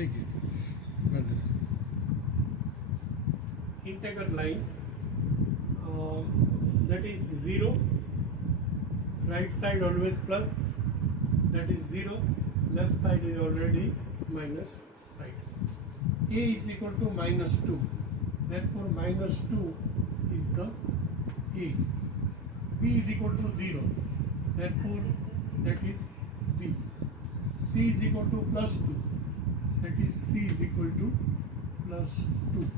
ठीक है बंद integer line that is 0, right side always plus, that is 0, left side is already minus side. A is equal to minus 2, therefore minus 2 is the A. B is equal to 0, therefore that is B. C is equal to plus 2, that is C is equal to plus 2.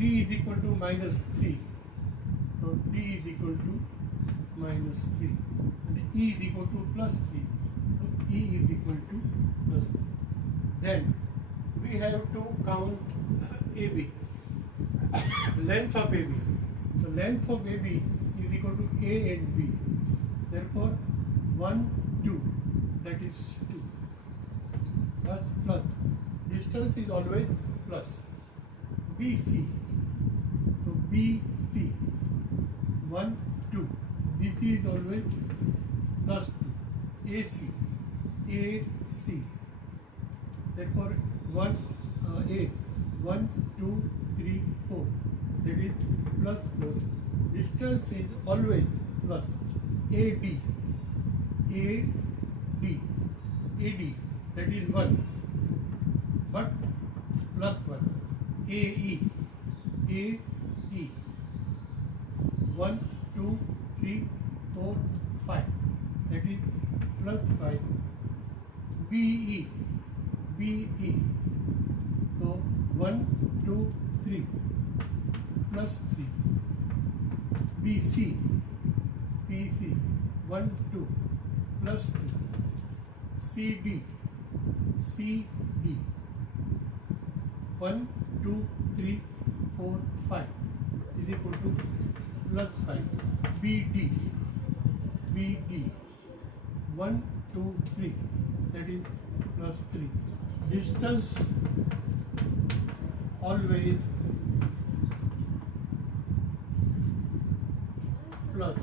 D is equal to minus 3, so D is equal to minus 3, and E is equal to plus 3, so E is equal to plus 3. Then we have to count AB, length of AB. So length of AB is equal to A and B, therefore 1, 2, that is 2, plus, distance is always plus. BC, so BC, 1, 2, BC is always plus 2. AC, AC, therefore 1, A, 1, 2, 3, 4, that is plus 4. Distance is always plus. AD, AD, AD, that is 1, but plus 1. AE, AE, 1, 2, 3, 4, 5, that is plus 5. BE, BE, so 1, 2, 3, plus 3. BC, BC, 1, 2, plus 2. CD, CD, 1, 2, 3, 4, 5 is equal to plus 5. BD, BD, 1, 2, 3, that is plus 3. Distance always plus.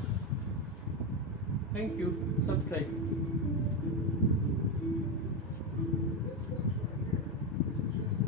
Thank you. Subscribe.